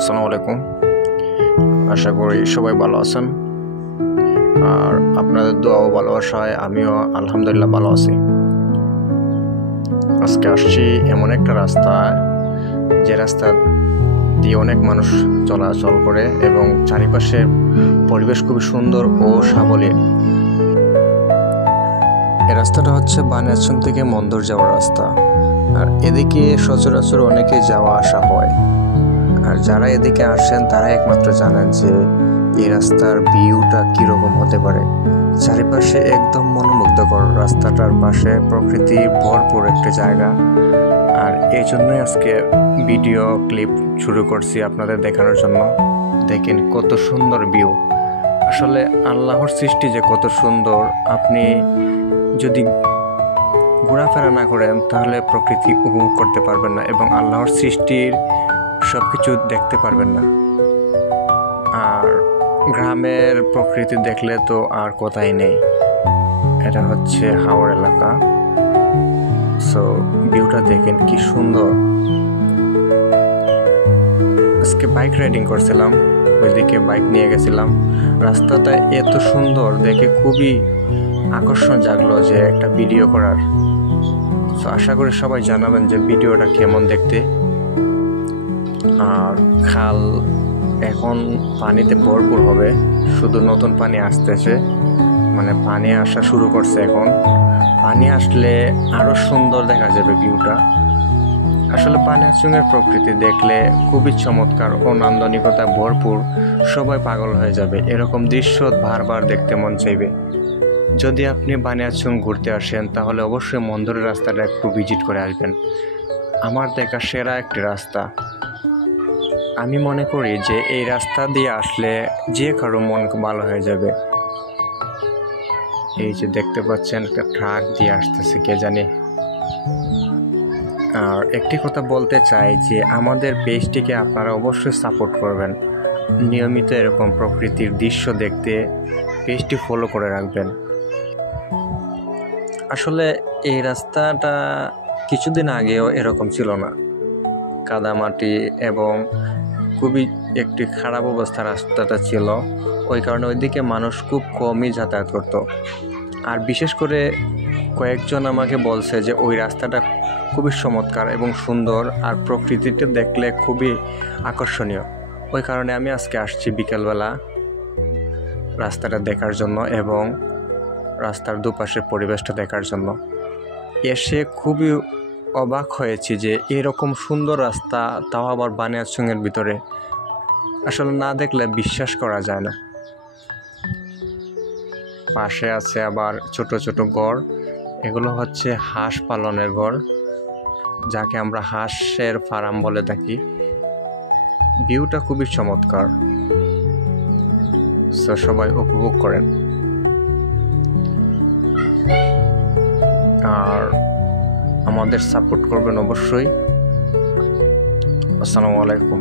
আসসালামু আলাইকুম। আশা করি সবাই ভালো আছেন, আর আপনাদের দোয়া ও ভালোবাসায় আমিও আলহামদুলিল্লাহ ভালো আছি। আজকে আসছি এমন একটা রাস্তা, যে রাস্তা দিয়ে অনেক মানুষ চলাচল করে এবং চারিপাশের পরিবেশ খুবই সুন্দর ও সাবলীল। এই রাস্তাটা হচ্ছে বানিয়াচং থেকে মন্দর যাওয়ার রাস্তা, আর এদিকে সচরাচর অনেকে যাওয়া আসা হয়। আর যারা এদিকে আসেন তারা একমাত্র জানেন যে এই রাস্তার ভিউটা কীরকম হতে পারে। চারিপাশে একদম মনোমুগ্ধকর, রাস্তাটার পাশে প্রকৃতি ভরপুর একটি জায়গা। আর এই জন্যই আজকে ভিডিও ক্লিপ শুরু করছি আপনাদের দেখানোর জন্য। দেখেন কত সুন্দর ভিউ, আসলে আল্লাহর সৃষ্টি যে কত সুন্দর। আপনি যদি ঘোরাফেরা না করেন তাহলে প্রকৃতি উপভোগ করতে পারবেন না এবং আল্লাহর সৃষ্টির সব কিছু দেখতে পারবেন না। আর গ্রামের প্রকৃতি দেখলে তো আর কথাই নেই। এটা হচ্ছে হাওড় এলাকা। সো ভিউটা দেখেন কি সুন্দর। আজকে বাইক রাইডিং করছিলাম, ওইদিকে বাইক নিয়ে গেছিলাম। রাস্তাটা এত সুন্দর দেখে খুবই আকর্ষণ জাগলো যে একটা ভিডিও করার। সো আশা করি সবাই জানাবেন যে ভিডিওটা কেমন দেখতে। আর খাল এখন পানিতে ভরপুর হবে, শুধু নতুন পানি আসতেছে, মানে পানি আসা শুরু করছে এখন। পানি আসলে আরো সুন্দর দেখা যাবে ভিউটা। আসলে বানিয়াচংয়ের প্রকৃতি দেখলে খুবই চমৎকার ও নান্দনিকতা ভরপুর, সবাই পাগল হয়ে যাবে। এরকম দৃশ্য বারবার দেখতে মন চাইবে। যদি আপনি বানিয়াচং ঘুরতে আসেন তাহলে অবশ্যই মন্দরের রাস্তাটা একটু ভিজিট করে আসবেন। আমার দেখা সেরা একটি রাস্তা। আমি মনে করি যে এই রাস্তা দিয়ে আসলে যে কারো মন ভালো হয়ে যাবে। এই যে দেখতে পাচ্ছেন একটা ট্রাক দিয়ে আসতেছে, কে জানি। আর একটি কথা বলতে চাই যে আমাদের পেজটিকে আপনারা অবশ্যই সাপোর্ট করবেন। নিয়মিত এরকম প্রকৃতির দৃশ্য দেখতে পেজটি ফলো করে রাখবেন। আসলে এই রাস্তাটা কিছুদিন আগেও এরকম ছিল না, কাদামাটি এবং খুবই একটি খারাপ অবস্থা রাস্তাটা ছিল। ওই কারণে ওইদিকে মানুষ খুব কমই যাতায়াত করত। আর বিশেষ করে কয়েকজন আমাকে বলছে যে ওই রাস্তাটা খুবই চমৎকার এবং সুন্দর, আর প্রকৃতিটা দেখলে খুবই আকর্ষণীয়। ওই কারণে আমি আজকে আসছি বিকেলবেলা রাস্তাটা দেখার জন্য এবং রাস্তার দুপাশের পরিবেশটা দেখার জন্য। এসে খুবই অবাক হয়েছি যে এরকম সুন্দর রাস্তা, তাও আবার বানিয়াচংয়ের ভিতরে। আসলে না দেখলে বিশ্বাস করা যায় না। পাশে আছে আবার ছোট ছোট ঘর, এগুলো হচ্ছে হাঁস পালনের ঘর, যাকে আমরা হাঁসের ফার্ম বলে থাকি। ভিউটা খুবই চমৎকার, সো সবাই উপভোগ করেন। আর আমাদের সাপোর্ট করবেন অবশ্যই। আসসালামু আলাইকুম।